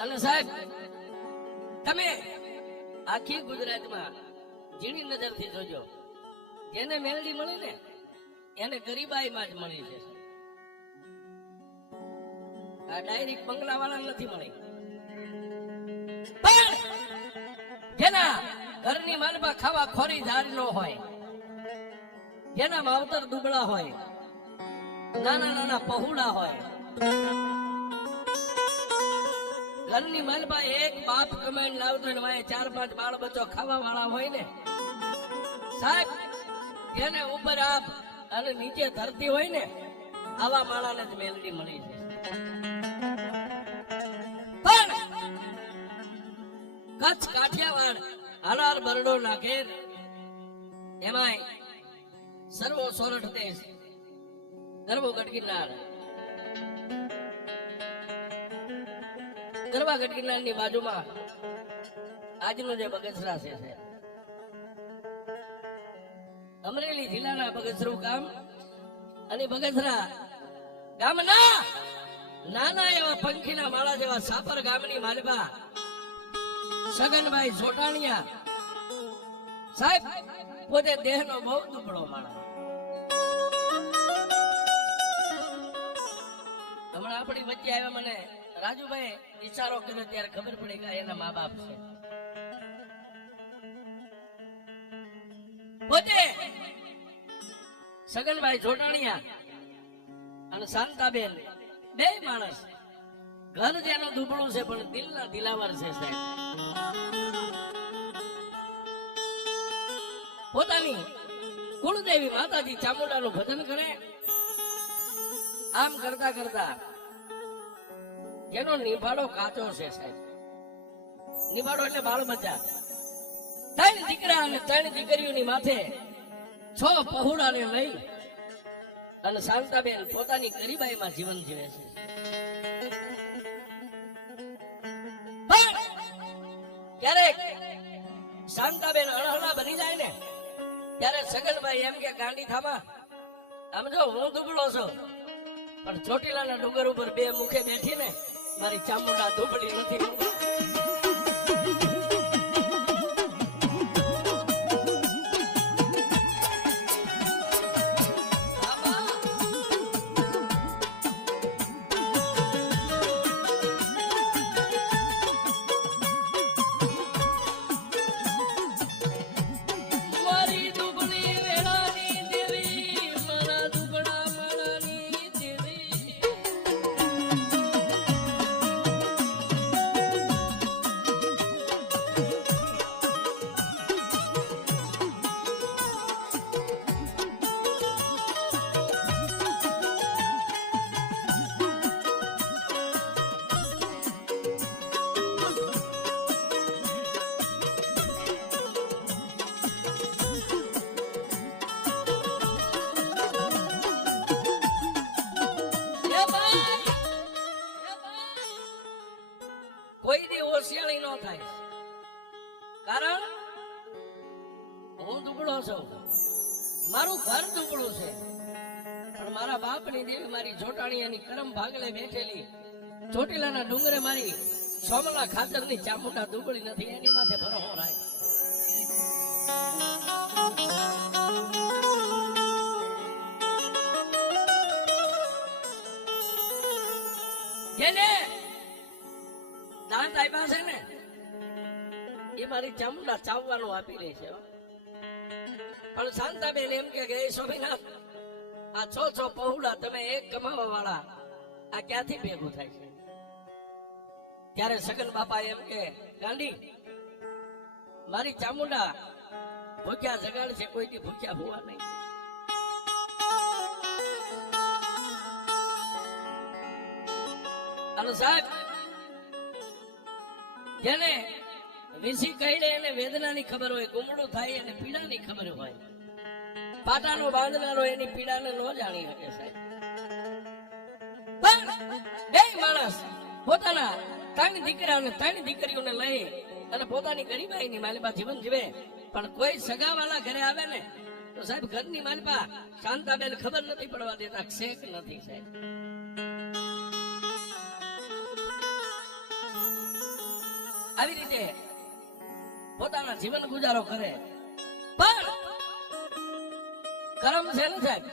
અને સાહેબ તમે આખી ગુજરાતમાં ઝીણી નજરથી જોજો, જેને મેલડી મળી ને એને ગરીબાઈમાં જ મળી છે. આ ડાયરેક્ટ બંગલાવાળા નથી મળી, પણ જેના ઘરની માલમાં ખાવા ખોરી ધાર ન હોય, જેના માવતર દુબળા હોય, નાના નાના પહોળા હોય, ઘરની માલમાં એક બાપ કમાઈને લાવતો ને વાય 4-5 બાળ બચ્ચો ખાવા વાળા હોય ને સાહેબ, જેને ઉપર આપ અને નીચે ધરતી હોય ને, આવા માળાને જ મેલડી મળી છે. પણ કચ્છ કાઠિયાવાડ હાલાર બરડો નાખેર એમાંય સર્વો સોરઠ દેશ ગરવાગઢ ગિરનાર ની બાજુમાં આજનો જે બગસરા છે, અમરેલી જિલ્લાના બગસરું ગામ અને બગસરા ગામના નાના એવા પંખીના માળા જેવા સાપર ગામની માલબા સગનભાઈ સોટાણીયા સાહેબ પોતે દેહનો બહુ દુબળો માણસ. હમણાં આપણી વચ્ચે આવ્યા, મને રાજુભાઈ ઈશારો કર્યો ત્યારે ખબર પડી કે એના મા બાપ છે. પોતે સગનભાઈ જોટાણીયા અને શાંતાબેન બે માણસ, ઘર જેનું દુબળું છે પણ દિલના દિલાવર છે સાહેબ. પોતાની કુળદેવી માતાજી ચામુંડાનું ભજન કરે. આમ કરતા કરતા જેનો નિભાડો કાચો છે સાહેબ, નિભાડો એટલે બાળ બચ્ચા, 3 દીકરા અને 3 દીકરીઓની માથે 6 પહોળાને લઈ અને શાંતાબેન પોતાની ગરીબાઈમાં જીવન જીવે છે. પણ ક્યારેક શાંતાબેન અણહલા બની જાય ને ત્યારે સગનભાઈ એમ કે ગાંડી થામા, આમ જો હું દુબળો છું પણ ચોટીલાના ડુંગર ઉપર 2 મુખે બેઠી ને મારી ચામુંડા દુબળી નથી. કોઈ દી હોશિયારી ન થાય, કારણ હું દુબળો છું, મારું ઘર દુબળું છે, પણ મારા બાપની દેવી મારી જોટાણીયાની કરમ ભાગલે બેઠેલી ચોટીલાના ડુંગરે મારી સોમલા ખાતરની ચામુંડા દુબળી નથી, એની માથે ભરોસો રાખ. જેને દાંત આપ્યા છે ને એ મારી ચામુંડા ચાવવાનું આપી રહી છે. પણ શાંતાબેન એમ કે સ્વામિનાથ, આ 6 પહોળા તમે એક કમાવા વાળા, આ ક્યાંથી ભેગું થાય છે? ત્યારે સગન બાપા એમ કે ગાંડી, મારી ચામુંડા ભૂખ્યા જગાડ છે, કોઈથી ભૂખ્યા હોવા નહીં. અને સાહેબ જેને વિસી કહીને એને વેદનાની ખબર હોય, ગુમડું થાય એને પીડાની ખબર હોય, પાટાનો બાંધનારો એની પીડાને ન જાણી શકે સાહેબ. પણ બે માણસ પોતાના 3 દીકરા અને 3 દીકરીઓને લઈ અને પોતાની ગરીબાઈની માલપા જીવન જીવે, પણ કોઈ સગાવાળા ઘરે આવે ને તો સાહેબ ઘરની માલપા શાંતાબેન ખબર નથી પડવા દેતા, શેક નથી સાહેબ. આવી રીતે પોતાના જીવન ગુજારો કરે, પણ કર્મ છે ને સાહેબ,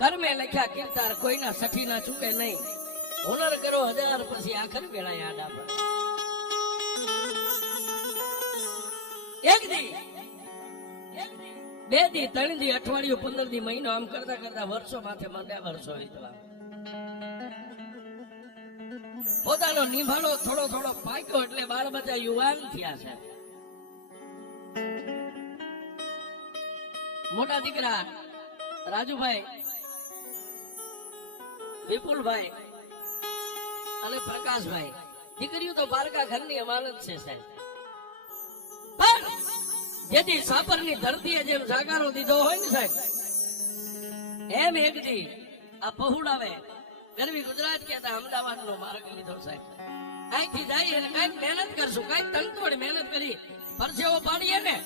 કર્મે લખ્યા કીર્તાર, કોઈના સઠી ના ચૂકે નહીં. હુનર કરો 1000 પછી આખર વેળાએ આડા પડે. એક દી, 2 દી, 3 દી, અઠવાડિયું, 15 દી, મહિનો, આમ કરતા કરતા વર્ષો માથે માંડ્યા, વર્ષો વીતવા. પોતાનો નિભાળો થોડો થોડો પાક્યો એટલે બાળ બચ્ચા યુવાન થયા છે. મોટા દીકરા રાજુભાઈ, વિપુલભાઈ અને પ્રકાશભાઈ, દીકરીઓ તો બારકા ઘરની અમાનત છે સાહેબ. પણ જેથી સાપરની ધરતીએ જેમ જાગારો દીધો હોય ને સાહેબ, એમ એક દી આ પહોળાવે ગરવી ગુજરાત કહેતા અમદાવાદ નો માર્ગ લીધો સાહેબ. અહીંથી જાય અને કઈક મહેનત કરશું, કઈક તનતોડ મહેનત કરી પરસેવો પાડીએ ને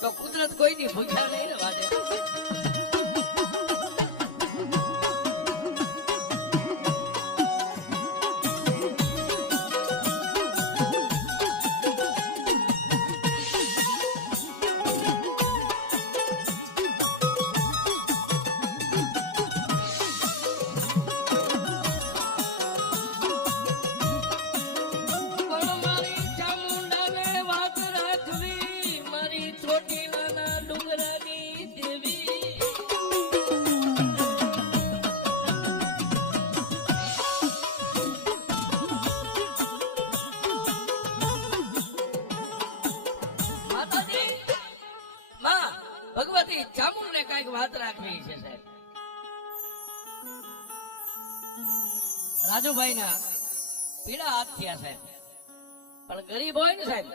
તો કુદરત કોઈની ભૂખ્યા નહીં રહેવા દે. ભગવતી ચામુંડને કઈક વાત રાખવી છે સાહેબ. રાજુભાઈ ના પીડા હાથ થયા સાહેબ, પણ ગરીબ હોય ને સાહેબ,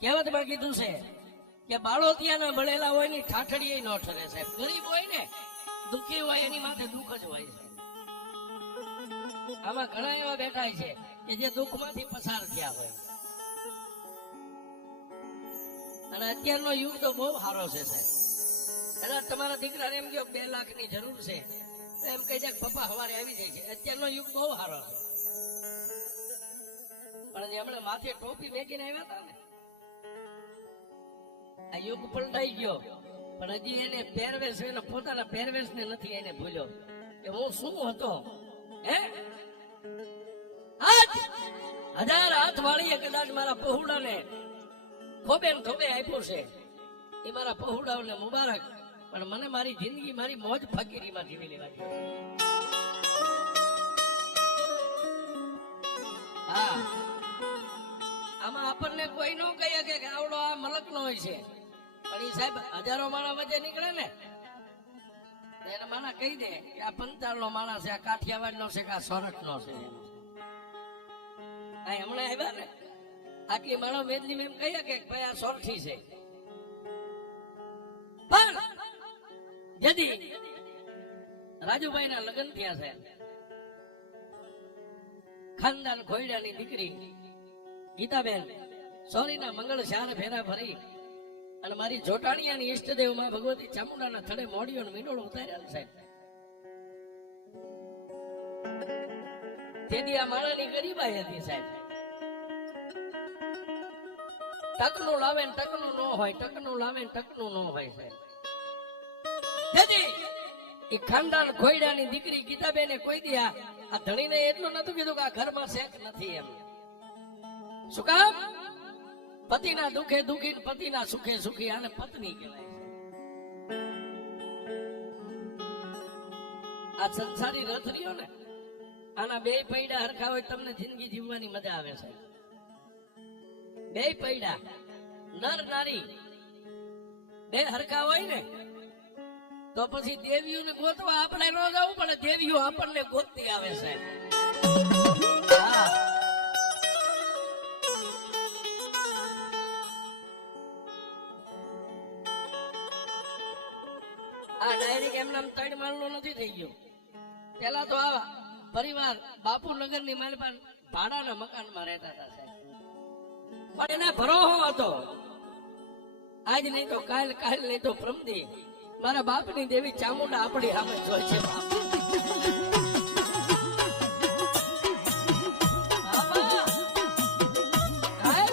કહેવતમાં કીધું છે કે બાળોતિયાના બળેલા હોય ને ઠાઠડીએ ન ઠરે સાહેબ. ગરીબ હોય ને, દુઃખી હોય, એની માથે દુઃખ જ હોય છે. આમાં ઘણા એવા બેઠા છે કે જે દુઃખમાંથી પસાર થયા હોય. અને અત્યારનો યુગ તો બહુ સારો છે સાહેબ. એટલે તમારા દીકરાને એમ કહો 2 લાખની જરૂર છે, તો એમ કહી જાય પપ્પા સવારે આવી જાય છે. અત્યારનો યુગ બહુ સારો છે. પણ જે હમણાં માથે ટોપી મેકીને આવ્યા હતા ને, આ યુગ પલટાઈ ગયો, પણ હજી એને પહેરવેશ, એને પોતાના પહેરવેશ ને નથી એને ભૂલ્યો કે હું શું હતો. હે, 1000 હાથ વાળીએ કદાચ મારા પહોળાને ખોબે ને થોબે આપ્યો છે, એ મારા પહોળાઓને મુબારક. પણ મને મારી જિંદગી મારી મોજ ફકીરીમાં જીવી લેવા દે. હા, આમાં આપણને કોઈ ન કહે કે આવડો આ મલક નો હોય છે, પણ એ સાહેબ હજારો માણસ વચ્ચે નીકળે ને, એને માણા કહી દે કે આ 55 નો માણસ છે, આ કાઠિયાવાડ નો છે, કે આ સોરઠ નો છે. આ હમણાં આવ્યા ને, આટલી માણો મેદની એમ કહ્યા કે ભાઈ આ સોરઠી છે. પણ જદી રાજુભાઈ ના લગ્ન થયા છે, ખાનદાન ખોયડાની દીકરી ગીતાબેન સોરીના મંગળ શાર ફેરા ફરી અને મારી જોટાણીયાની ઈષ્ટદેવ માં ભગવતી ચામુંડાના થડે મોડીઓ મીંડોળ ઉતાર્યા સાહેબ. તેથી આ માણાની ગરીબાઈ હતી સાહેબ. ટકનું લાવે ને ટકનું ન હોય, ટકનું લાવે ને ટકનું ન હોય સાહેબ. તેથી એ ખાનદાન ખોયડાની દીકરી ગીતાબેને કોઈ દી આ ધણીને એટલું નતું કીધું કે આ ઘરમાં શેક નથી એમ. શું કામ? પતિના દુખે દુખી, પતિના સુખે સુખી, આને પત્ની કહેવાય છે. આ સંસારી રથ રહ્યો ને, આના 2 પૈડા હરખા હોય તમને જિંદગી જીવવાની મજા આવે છે. 2 પૈડા નર નારી 2 હરખા હોય ને, તો પછી દેવીઓને ગોતવા આપણે ન જવું પડે, દેવીઓ આપણને ગોતતી આવે છે. આ ડાયરેક્ટ એમના 3 માળનો નથી થઈ ગયો. પેલા તો આ પરિવાર બાપુનગર ની માલપાન ભાડાના મકાનમાં રહેતા હતા સાહેબ. પણ એને ભરોસો હતો, આજ નહીં તો કાલ, કાલ નહીં તો પ્રમદી મારા બાપની દેવી ચામુંડા આપણી સામે જોઈ છે. બાપા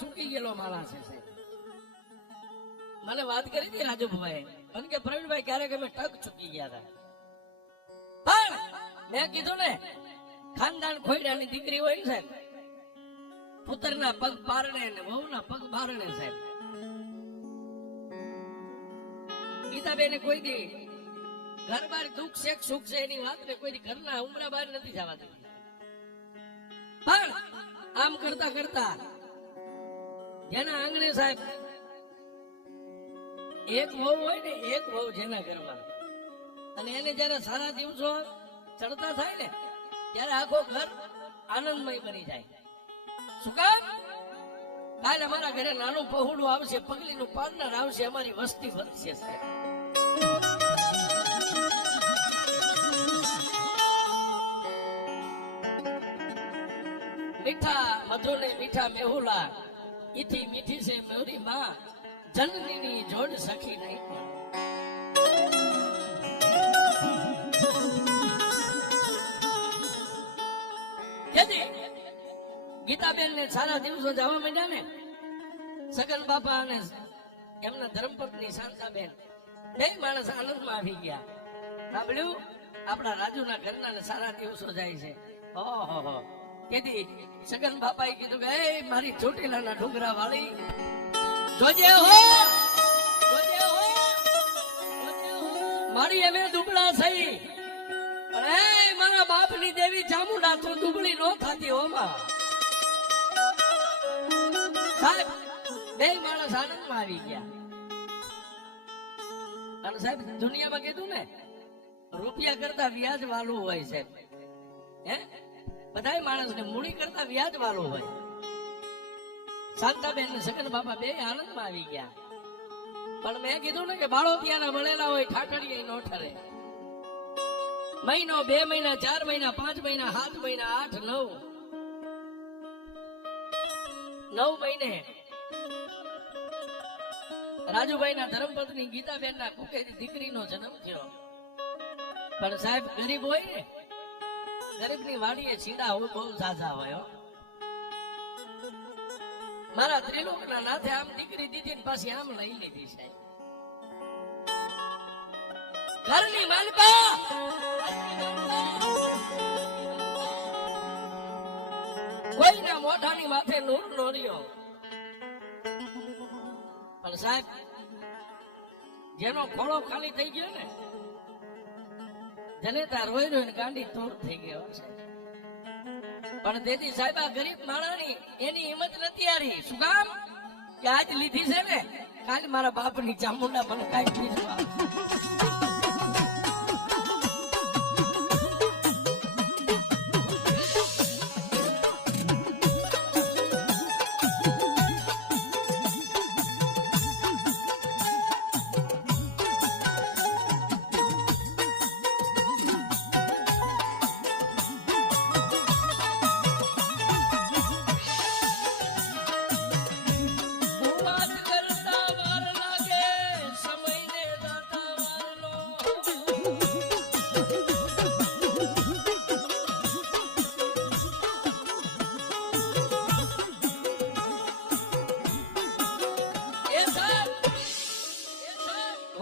ચૂકી ગયેલો માણસ છે સાહેબ. મને વાત કરી હતી રાજુભાઈ મને કે પ્રવીણભાઈ ક્યારેક અમે ટક ચૂકી ગયા હતા પણ મેં કીધું ને ખાનદાન ખોયડાની દીકરી હોય ને સાહેબ પુત્રના પગ પારણે ને વહુના પગ બારણે સાહેબ. ગીતાબેને કોઈ દી ઘર બાર દુઃખ છે સુખ છે એની વાત ને કોઈ દી ઘરના ઉમરા બહાર નથી જવા દીધી. પણ આમ કરતા કરતા જેના આંગણે સાહેબ એક વહુ હોય ને એક વહુ જેના ઘરમાં અને એને જયારે સારા દિવસો ચડતા થાય ને ત્યારે આખો ઘર આનંદમય બની જાય. શું કામ? કાલે અમારા ઘરે નાનું પહોળું આવશે પગલીનું પાર્ટનર આવશે અમારી વસ્તી વધશે સાહેબ. મીઠા મધુને મીઠા મેહુલા ઈથી મીઠી છે મેરી માં જનનીની જોડ સખી નહીં. ગીતાબેન ને સારા દિવસો જવા માંડ્યા ને સગન બાપા અને એમના ધર્મપત્ની શાંતાબેન બે માણસ આનંદમાં આવી ગયા. સાંભળ્યું આપણા રાજુના ઘરના ને સારા દિવસો જાય છે. ઓહો કેદી સગન બાપાએ કીધું કે એ મારી ચોટીલાના ડુંગરા વાળી જોજે હો મારી અમે દુબળા થઈ પણ એ મારા બાપની દેવી ચામુંડા તું દુબળી નો થતી હોમાં. સાહેબ બે માણસ આનંદમાં આવી ગયા. અને સાહેબ દુનિયામાં કીધું ને રૂપિયા કરતા વ્યાજ વાળું હોય સાહેબ. હે બધા માણસ ને મૂડી કરતા વ્યાજ વાળું હોય. શાંતાબેન ને સગન બાપા બે આનંદમાં આવી ગયા. પણ મેં કીધું ને કે બાળોતિયાના મળેલા હોય ઠાઠડીએ નો ઠરે. મહિનો 2 મહિના 4 મહિના 5 મહિના 7 મહિના 8 9 મહિને રાજુભાઈ ના ધર્મપત્ની ગીતાબેન ના કુકેરી દીકરીનો જન્મ થયો. પણ સાહેબ ગરીબ હોય ને ગરીબની વાડીએ છીડા હોય બહુ ઝાઝા હોય. મારા ત્રિલોકના નાથે આમ દીકરી દીધી ને પાછી આમ લઈ લીધી સાહેબ. ઘરની માલપા કોઈના મોઢાની માથે નૂર નો રહ્યો. પણ સાહેબ જેનો ખોળો ખાલી થઈ ગયો ને જને તાર રોઈ રોઈને ગાંડી તોડ થઈ ગયો છે. પણ તેથી સાહેબ આ ગરીબ માણાની એની હિંમત નથી હારી. શું કામ કે આજ લીધી છે ને કાલે મારા બાપની ચામુંડા મને કાઢી દીધું.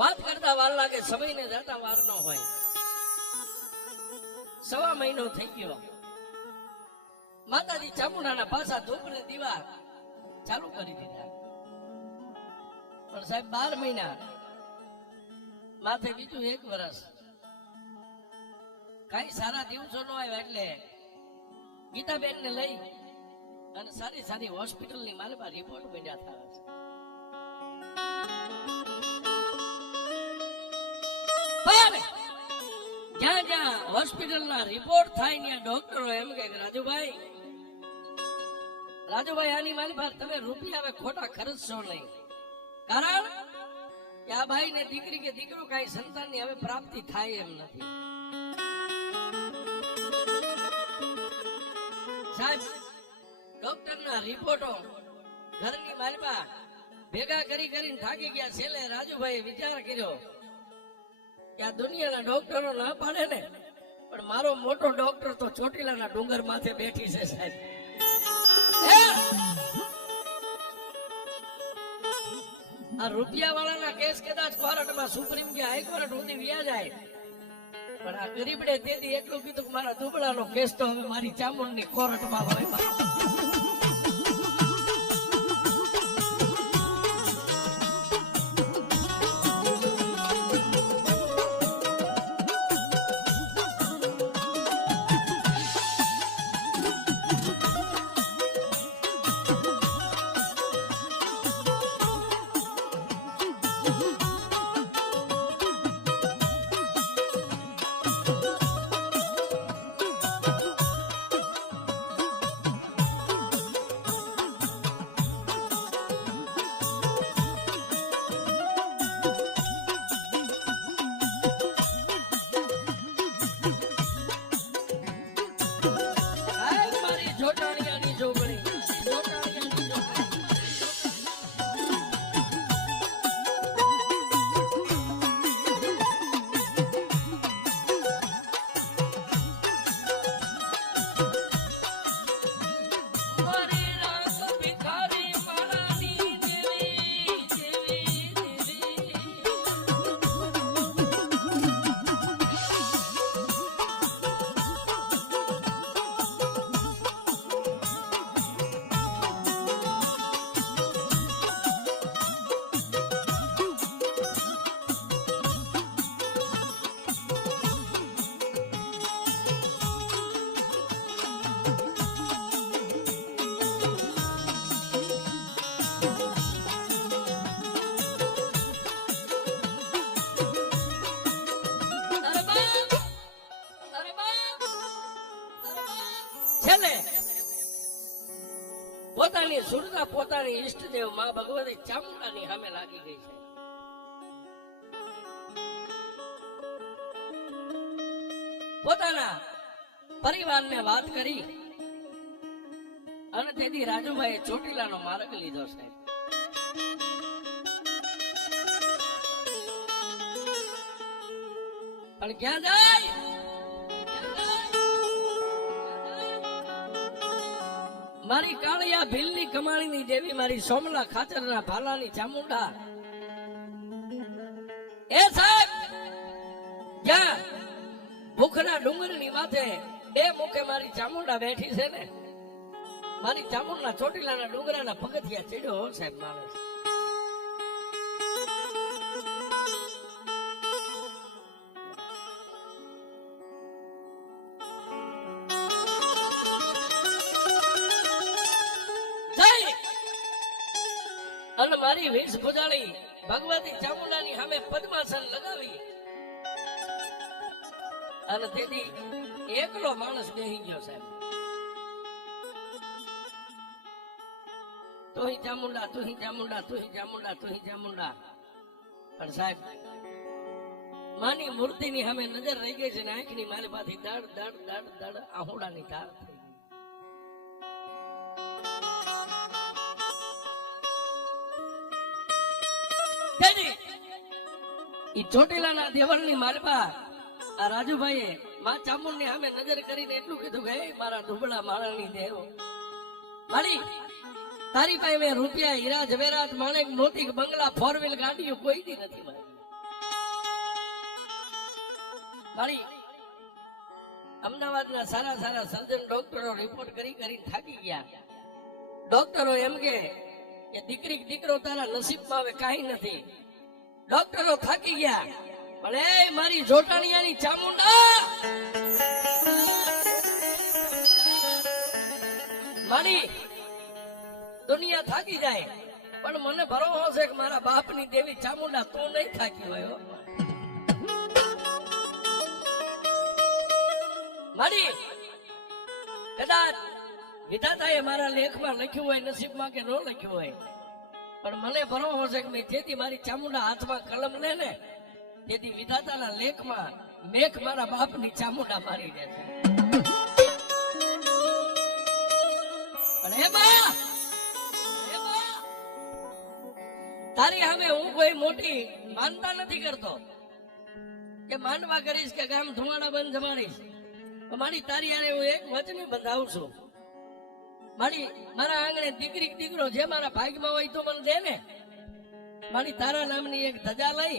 વાત કરતા વાર લાગે સમયને જાતા વાર ન હોય. 1.5 મહિનો થઈ ગયો. માતાજી ચામુંડાના પાછા ધૂપ ને દીવા ચાલુ કરી દીધા. પણ સાહેબ 12 મહિના માથે બીજું 1 વર્ષ કઈ સારા દિવસો નો આવ્યા એટલે ગીતાબેન ને લઈ અને સારી સારી હોસ્પિટલ ની માલમાં રિપોર્ટ બન્યા થયા છે. જ્યાં જ્યાં હોસ્પિટલ ના રિપોર્ટ થાય ત્યાં ડોક્ટરો એમ કે રાજુભાઈ આની મારી પાસે તમે રૂપિયા હવે ખોટા ખર્ચશો નહીં. કારણ કે આ ભાઈ ને દીકરી કે દીકરો કઈ સંતાન ની હવે પ્રાપ્તિ થાય એમ નથી. સાહેબ ડોક્ટર ના રિપોર્ટો ઘરની માલમાં ભેગા કરીને થાકી ગયા. છેલ્લે રાજુભાઈ વિચાર કર્યો કે આ દુનિયાના ડોક્ટરો ના પાડે ને પણ મારો મોટો ડોક્ટર તો ચોટીલાના ડુંગર માથે બેઠી છે સાહેબ. આ રૂપિયા વાળાના કેસ કદાચ કોર્ટમાં સુપ્રીમ કે હાઈકોર્ટ સુધી વ્યા જાય, પણ આ ગરીબડે તેથી એટલું કીધું કે મારા દુબળાનો કેસ તો હવે મારી ચામુંડની કોર્ટમાં હોય. જોટાણીયાની જોગણી, જોટાણીયાની જોગણી. મારી રાસ ભિખારી મારાની દેવી, દેવી, દેવી. છેલ્લે પોતાની સુરતા પોતાની ઈષ્ટદેવ માં ભગવતી ચામુંડાની સામે લાગી ગઈ છે. પોતાના પરિવારને વાત કરી અને તેથી રાજુભાઈએ ચોટીલાનો માર્ગ લીધો છે. પણ ક્યાં જાય? મારી કાળિયા ભીલની કમાણીની દેવી, મારી સોમલા ખાચરના ભાલાની ચામુંડા. એ સાહેબ, ક્યાં ભૂખના ડુંગરની માથે બે મુખે મારી ચામુંડા બેઠી છે ને, મારી ચામુંડા ચોટીલાના ડુંગરાના પગથિયા ચડ્યો હો સાહેબ માણસ. અને મારી વેશ ભુજાળી ભગવતી ચામુંડાની સામે પદ્માસન લગાવી અને તેથી એકલો માણસ બેહી ગયો સાહેબ. તુહી ચામુંડા, તુહી ચામુંડા, તુહી ચામુંડા, તુહી ચામુંડા. પણ સાહેબ, માની મૂર્તિની સામે નજર રહી ગઈ છે ને આંખની મારી પાછી દડ દડ દડ દડ આહુડાની ધાર થઈ. ઈ ચોટીલાના દેવળની માલપા આ રાજુભાઈએ માં ચામુંડની સામે નજર કરીને એટલું કીધું કે મારા દુબળા માણસની દેવ, મારી તારી પાસે મેં રૂપિયા, હીરા જવેરાત, માણેક, મોતી, બંગલા, ફોર વ્હીલ ગાડીઓ કોઈ દી નથી મારી. અમદાવાદના સારા સારા સર્જન ડોક્ટરો રિપોર્ટ કરી કરીને થાકી ગયા. ડોક્ટરો એમ કે દીકરી દીકરો તારા નસીબમાં હવે કાંઈ નથી. ડોક્ટરો થાકી ગયા. પણ એ મારી જોટાણીયાની ચામુંડા, મારી દુનિયા થાકી જાય પણ મને ભરોસો છે કે મારા બાપની દેવી ચામુંડા તું નહીં થાકી હોય. મારી કદાચ વિધાતાએ મારા લેખમાં લખ્યું હોય, નસીબમાં કે ન લખ્યું હોય, પણ મને ભરોસો છે કે મેં જેથી મારી ચામુંડા હાથમાં કલમ લે ને તેથી વિધાતાના લેખમાં મેઘ મારા બાપની ચામુંડા મારી દે છે. પણ હે બા, તારી સામે હું કોઈ મોટી માનતા નથી કરતો કે માંડવા કરીશ કે ગામ ધુમાડા બંધ જમાડીશ. મારી તારી હારે હું એક વચન બંધાવું છું. મારી મારા આંગણે દીકરી દીકરો જે મારા ભાગમાં હોય તો મને દે ને. મારી તારા નામની એક ધજા લઈ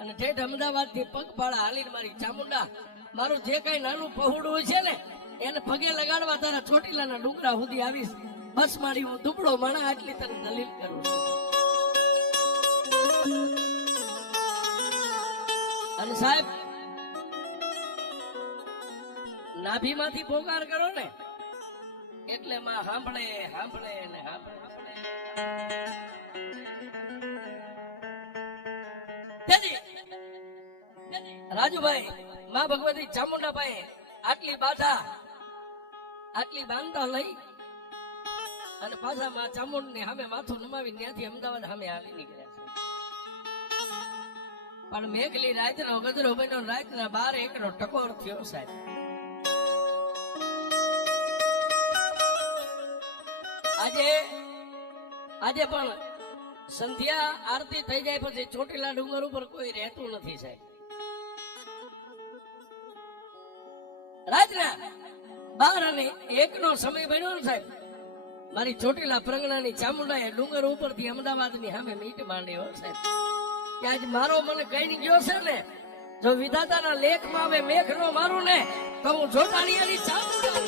અને ઠેઠ અમદાવાદ થી પગપાળા હાલીને મારી ચામુંડા મારું જે કઈ નાનું પહોળું છે ને એને પગે લગાડવા તારા ચોટીલાના ડુંગરા સુધી આવીશ. બસ મારી હું દુબળો માણા આટલી તને દલીલ કરું છું. અને સાહેબ નાભીમાંથી પોકાર કરો ને એટલે માં સાંભળે સાંભળે ને સાંભળે. રાજુભાઈ માં ભગવતી ચામુંડાભાઈ આટલી બાધા આટલી બાંધા લઈ અને પાછા માં ચામુંડ ની સામે માથું નમાવી ત્યાંથી અમદાવાદ સામે આવી નીકળ્યા છે. પણ મેઘલી રાતનો ગજરો બન્યો, રાતના 12 નો ટકોર થયો સાહેબ. આજે પણ સંધ્યા આરતી થઈ જાય પછી ચોટીલા ડુંગર ઉપર કોઈ રહેતું નથી સાહેબ. રાતના 12 નો સમય બન્યો ને સાહેબ, મારી ચોટીલા પ્રંગણાની ચામુંડાએ ડુંગર ઉપરથી અમદાવાદની સામે મીટ માંડ્યો સાહેબ. કે આજ મારો મને કઈ ગયો છે ને, જો વિધાતાના લેખમાં હવે મેઘ નો મારું ને તો હું જોટાણીયાની ચામુંડા.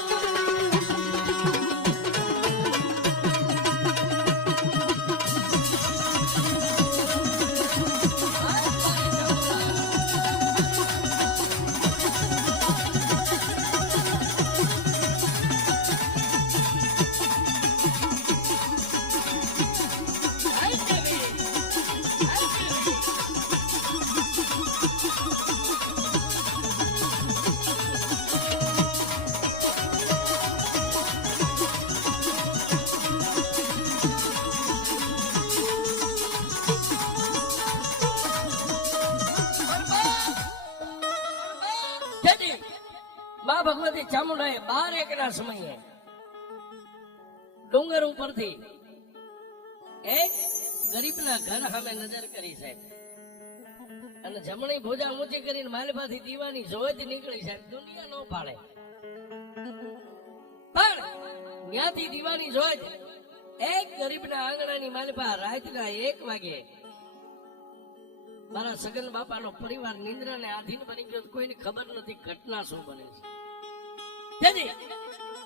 ભગવતી ચામુંડાએ 12 ના સમયે ડુંગર ઉપરથી એક ગરીબના ઘર સામે નજર કરી સાહેબ, અને જમણી ભુજા ઊંચી કરીને માલભાથી દીવાની જોત નીકળી સાહેબ. દુનિયા નો પાડે પણ ત્યાંથી દીવાની જોત એક ગરીબના આંગણાની માલભા રાતના 1 વાગે મારા સગન બાપાનો પરિવાર નિંદ્રાને આધીન બની ગયો. કોઈને ખબર નથી ઘટના શું બને છે.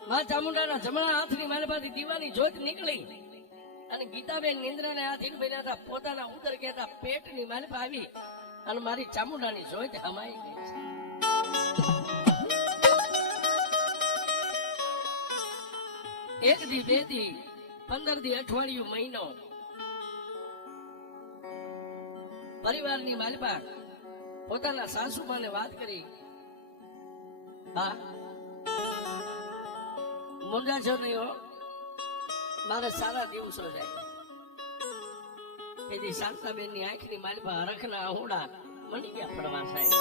માં ચામુંડાના જમણા હાથની માલભાથી દીવાની જોત નીકળી અને ગીતાબેન નિંદ્રાને આધીન બન્યા હતા. પોતાના ઉદર કહેતા પેટની માલભા આવી અને મારી ચામુંડાની જોત હમાઈ ગઈ છે. એક દી, 2 દી, 15 દી, અઠવાડિયું, મહિનો પરિવારની માલભા પોતાના સાસુમાને વાત કરી, બા મુંજાશો નહીં હો, મારે સારા દિવસો જાય. તેથી શાંતાબેન ની આંખની માલભા હરખના આહુડા મળી ગયા પડવા સાહેબ.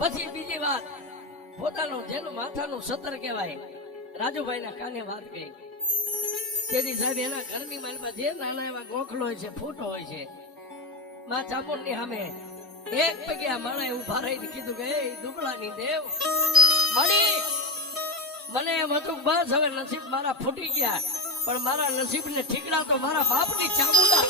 પછી બીજી વાત, પોતાનું જેનું માથાનું સતર કહેવાય રાજુભાઈ ના કાને વાત કરી. તેથી સાહેબ એના ઘરની માલભા જે નાના એવા ગોખલો હોય છે, ફૂટો હોય છે, માં ચામુંડ ની સામે એક પગ્યા માણે ઉભા રહીને કીધું કે એ દુબળાની દેવ મળી, મને એમ હતું બસ હવે નસીબ મારા ફૂટી ગયા, પણ મારા નસીબ ને ઠીકડા તો મારા બાપની ચામુંડા.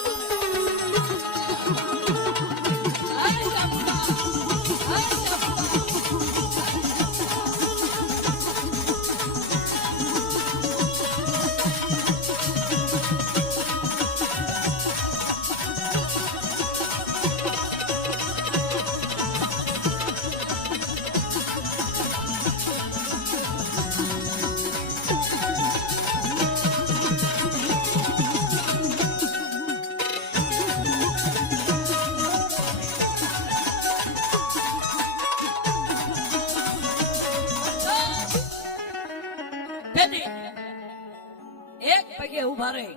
એક પગે ઉભા રહી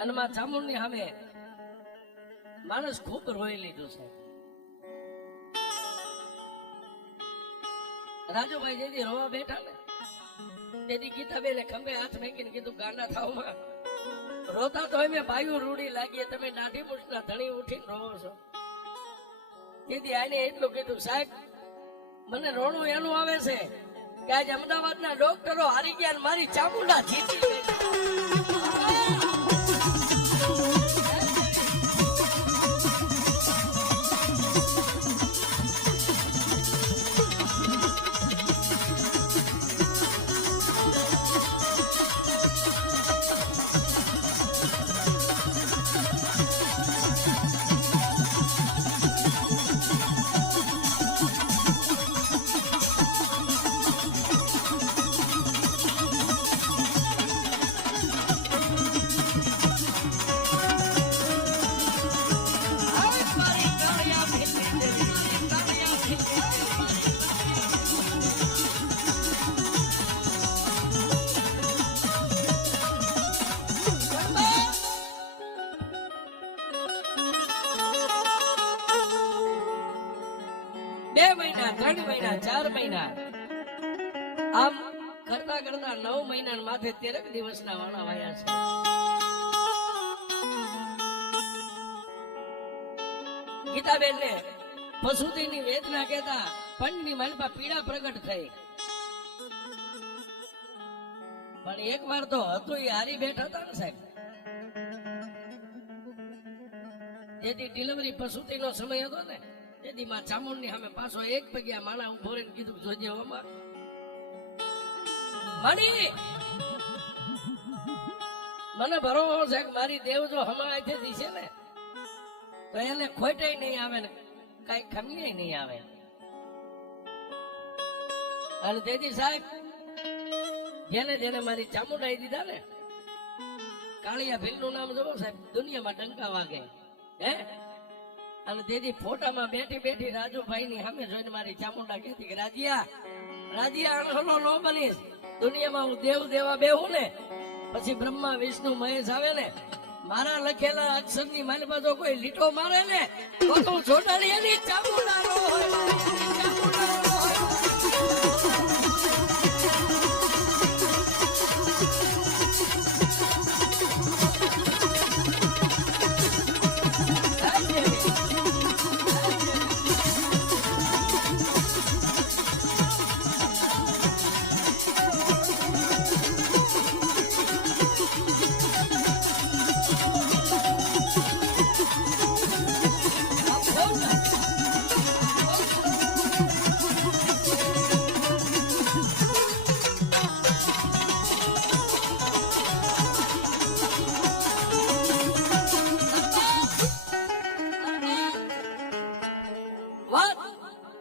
અને માં ચામુંડ ની સામે માણસ ખૂબ રોઈ લીધું છે. રાજુભાઈ જેથી રોવા બેઠા ને તેથી ગીતાબેને ખંભે હાથ મેકીને કીધું ગાંડા થાવ માં, રોતા તો અમે બાયું રૂડી લાગીએ, તમે દાઢી મૂછના ધણી ઉઠીને રોવો છો. તેથી આને એટલું કીધું, સાહેબ મને રોણું એનું આવે છે કે આજ અમદાવાદના ડોક્ટરો હારી ગયા ને મારી ચામુંડા જીતી ગઈ. બે મહિના, 3 મહિના, 4 મહિના આમ કરતા કરતા 9 મહિના માથે 13 દિવસના વાણા વાયા છે. ગીતાબેન ને પશુતીની વેદના કહેતા પંડની માલપા પીડા પ્રગટ થઈ. પણ એક વાર તો હતું એ હારી બેઠા હતા ને સાહેબ, જેથી ડિલિવરી પશુતીનો સમય હતો ને તેથી માં ચામુંડની સામે પાછો એક પગ્યા માણા ઉભો રહીને કીધું જોજે ઓમાં મણી મને ભરોસો છે કે મારી દેવ જો હમણાં છે ને તો એને ખોટે નહીં આવે ને કઈ ખમીએ નહીં આવે. અને તેથી સાહેબ જેને જેને મારી ચામુંડાઈ દીધા ને કાળિયા ભીલ નું નામ જોવો સાહેબ દુનિયામાં ડંકા વાગે હે. અને તેથી ફોટામાં બેઠી બેઠી રાજુભાઈ ની સામે જોઈને મારી ચામુંડા કહેતી કે રાજિયા અણહલો નો બનીશ, દુનિયામાં હું દેવ દેવા બેહું ને પછી બ્રહ્મા વિષ્ણુ મહેશ આવે ને મારા લખેલા અક્ષર ની માલમાં જો કોઈ લીટો મારે ને તો હું જોડાણી એની ચામુંડા નો હોય, ચામુંડા નો હોય.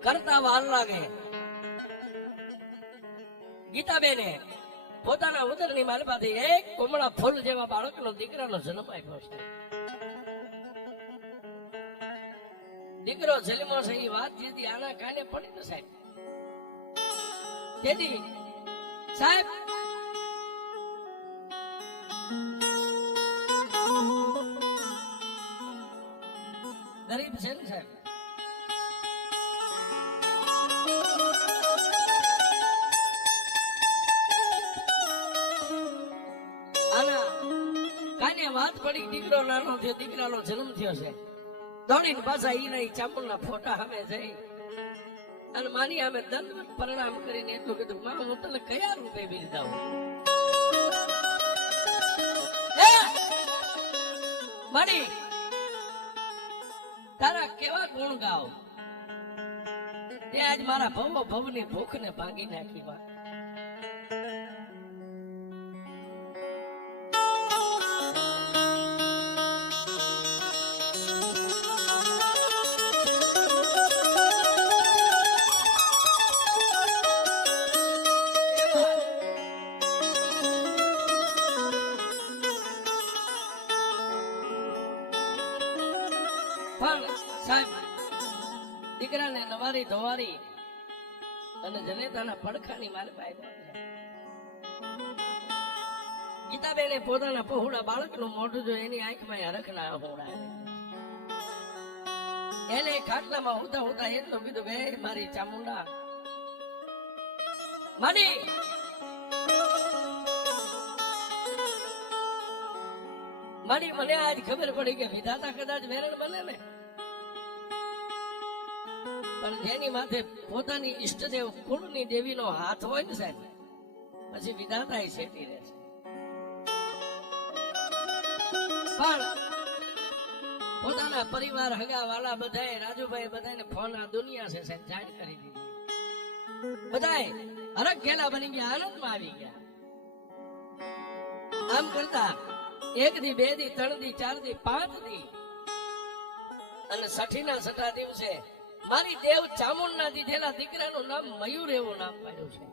કરતા વાર લાગે. ગીતાબેને પોતાના ઉદરની માલમાંથી એક કોમળા ફૂલ જેવા બાળકનો દીકરાનો જન્મ આપ્યો છે. દીકરો જન્મ્યો છે એ વાત જેથી આના કાને પડી ને સાહેબ, તેથી સાહેબ ગરીબ છે ને સાહેબ, વાત પડી દીકરો નાનો થયો, દીકરાનો જન્મ થયો છે. દોડીને પાછા ઈ નહીં ચામુંડના ફોટા સામે જઈ અને માની સામે દંડવત પ્રણામ કરીને એટલું કીધું માં હું તને કયા રૂપે બિરદાવું, માની તારા કેવા ગુણ ગાવ તે આજ મારા ભવો ભવની ભૂખને ભાંગી નાખી. વાત સાહેબ દીકરાને નવારી ધોવારી અને જનેતાના પડખાની મારે પાય. ગીતાબેને પોતાના પહોળા બાળકનું મોઢું જો એની આંખમાં હરખના હોડા એને ખાટલામાં હોતા હોતા એટલું કીધું બે મારી ચામુંડા માની મારી મને આજ ખબર પડી કે વિધાતા કદાચ વેરણ બને ને પણ જેની માથે પોતાની ઈષ્ટદેવ કુળની દેવીનો હાથ હોય ને સાહેબ, પછી વિધાતા શેટી રહે છે. પણ પોતાના પરિવાર હગા વાલા બધાએ રાજુભાઈ બધાને ફોન આ દુનિયા છે સાહેબ જાણ કરી દીધી. બધાએ હરખ ઘેલા બની ગયા, આનંદમાં આવી ગયા. આમ કરતા 1 દી 2 દી 3 દી 4 દી 5 દી અને 6 દિવસે મારી દેવ ચામુંડના દીધેલા દીકરાનું નામ મયુર એવું નામ પાડ્યું છે.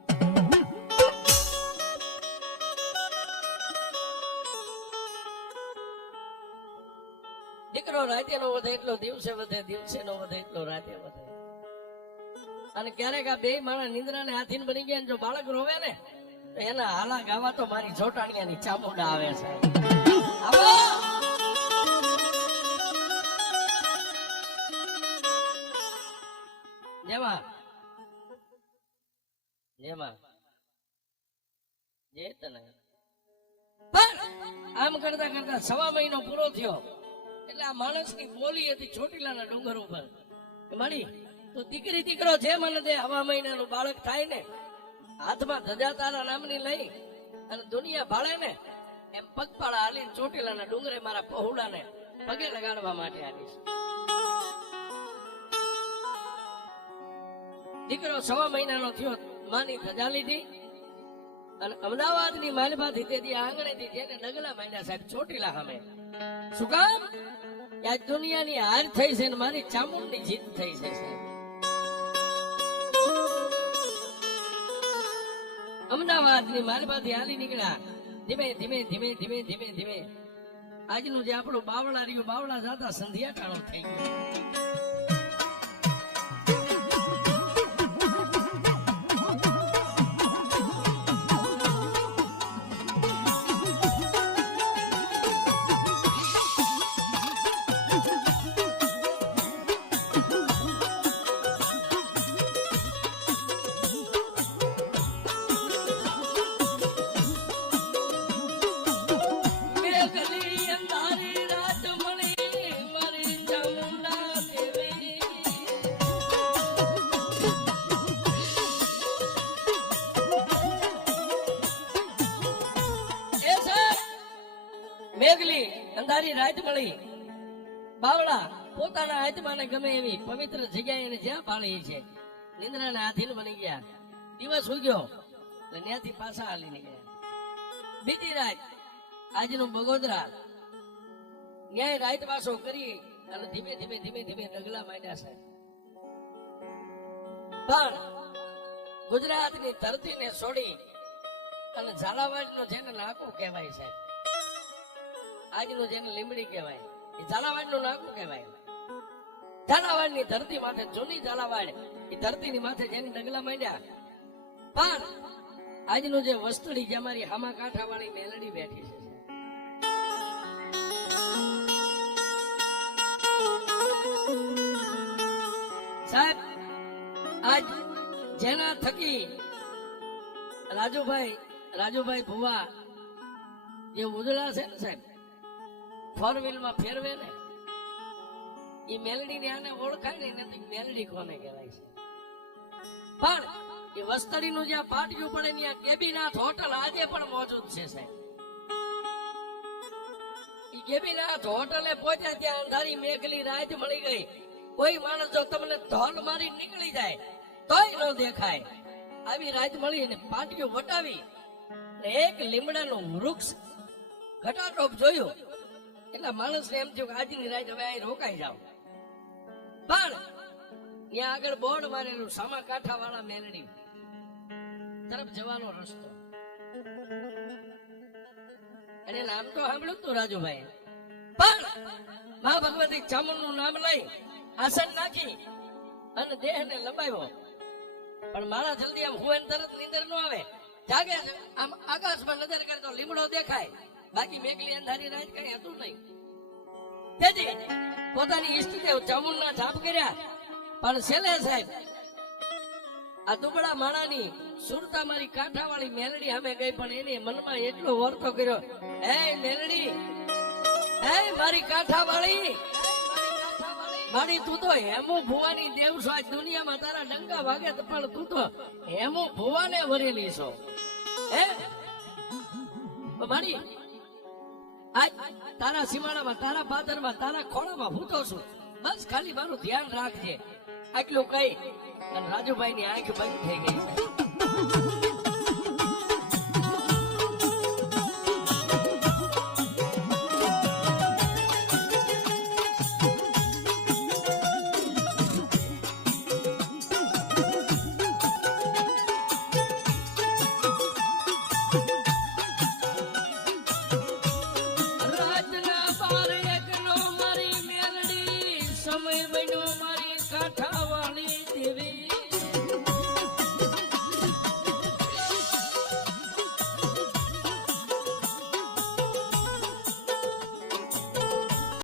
દીકરો રાતે નો વધે એટલો દિવસે વધે, દિવસે નો વધે એટલો રાતે વધે. અને ક્યારેક આ 2 માણસ નિંદ્રાને હાથીન બની ગયા, જો બાળક રોવે ને તો એના હાલા ગાવા તો મારી જોટાણીયાની ચામુંડા આવે છે. જેમાં જેમાં જે તને આમ કરતા કરતા 1.5 મહિનો પૂરો થયો એટલે આ માણસની બોલી હતી ચોટીલાના ડુંગર ઉપર, મળી તો દીકરી દીકરો જે મને દે 1.5 મહિનાનું બાળક થાય ને, હાથમાં ધજા તારા નામની લઈ અને દુનિયા ભાળે ને એમ પગપાળા હાલી ચોટીલાના ડુંગરે મારા પહોળાને પગે લગાડવા માટે આવીશ. દીકરો 1.5 મહિનાનો થયો, માની ધજા લીધી અને અમદાવાદની માલભાથી તેથી આંગણેથી જેને ડગલા માંડ્યા સાહેબ ચોટીલા સામે. શું કામ? આજ દુનિયાની હાર થઈ છે ને મારી ચામુંડની જીત થઈ છે સાહેબ. અમદાવાદની માલભાથી હાલી નીકળ્યા, ધીમે ધીમે ધીમે ધીમે ધીમે ધીમે આજનું જે આપણું બાવળા રહ્યું, બાવળા જતા સંધ્યા ટાણો થઈ ગયો. મેઘલી અંધારી રાત મળી, બાવળા પોતાના આત્માને ગમે એવી પવિત્ર જગ્યાએ એને જ્યાં પાળી છે, નિંદ્રાના આધીન બની ગયા. દિવસ ઉગ્યો એટલે ત્યાંથી પાછા હાલી નીકળ્યા. બીજી રાત આજનું બગોદરા, ન્યાય રાત પાછો કરી અને ધીમે ધીમે ધીમે ધીમે ડગલા માંડ્યા છે. પણ ગુજરાતની ધરતીને છોડી અને ઝાલાવાડનો જેને નાકું કહેવાય છે, આજનું જેને લીમડી કહેવાય, એ ઝાલાવાડનું નાકું કહેવાય. ઝાલાવાડની ધરતી માથે, જૂની ઝાલાવાડ એ ધરતીની માથે જેની ડગલા માંડ્યા. પણ આજનું જે વસ્તડી, જે અમારી હામા કાંઠા વાળી મેલડી બેઠી છે સાહેબ, આજ જેના થકી રાજુભાઈ ભુવા જે ઉજળા છે ને સાહેબ, 4 વ્હીલમાં ફેરવે ને એ મેલડી ને આને ઓળખાય ને એનાથી મેલડી કોને કહેવાય છે. પણ એ વસ્તડીનું જ્યાં પાટિયું પડે ત્યાં કેબીનાથ હોટલ આજે પણ મોજૂદ છે સાહેબ. એ કેબીનાથ હોટલે પહોંચ્યા ત્યાં અંધારી મેઘલી રાત મળી ગઈ. કોઈ માણસ જો તમને ધોલ મારી નીકળી જાય તોય ન દેખાય આવી રાત મળી અને પાટિયું વટાવી એક લીમડાનું વૃક્ષ ઘટાટોપ જોયું એટલે માણસને એમ થયું કે આજની રાત હવે અહીં રોકાઈ જાવ. પણ ત્યાં આગળ બોર્ડ મારેલું, સામા કાંઠા વાળા મેલડી તરફ જવાનો રસ્તો. અને નામ તો સાંભળ્યું તું રાજુભાઈ, પણ મા ભગવતી ચામુંડનું નામ લઈ આસન નાખી અને દેહને લંબાવ્યો. પણ મારા જલ્દી આમ હું તરત નીંદર ન આવે, જાગે આમ આકાશમાં નજર કરતો લીમડો દેખાય, બાકી મેઘલી અંધારી રાત કઈ હતું નહીં. તેથી પોતાની ઈષ્ટદેવ ચામુંડના જાપ કર્યા. પણ છેલ્લે સાહેબ આ દુબળા માણાની સુરતા મારી કાંઠાવાળી મેલડી સામે ગઈ, પણ એને મનમાં એટલો વર્તો કર્યો, હે મેલડી, હે મારી કાંઠાવાળી, મારી તું તો હેમુ ભુવાની દેવ છો આજ દુનિયામાં તારા ડંકા વાગે તો પણ તું તો હેમુ ભુવાને વરેલી છો હે મારી આજ તારા સીમાડામાં તારા પાદરમાં તારા ખોળામાં હું તો છું બસ ખાલી મારું ધ્યાન રાખજે આટલું કઈ અને રાજુભાઈ ની આંખ બંધ થઈ ગઈ રાતના 12 એકનો મારી મેલડી સમય બન્યો મારી કાંઠા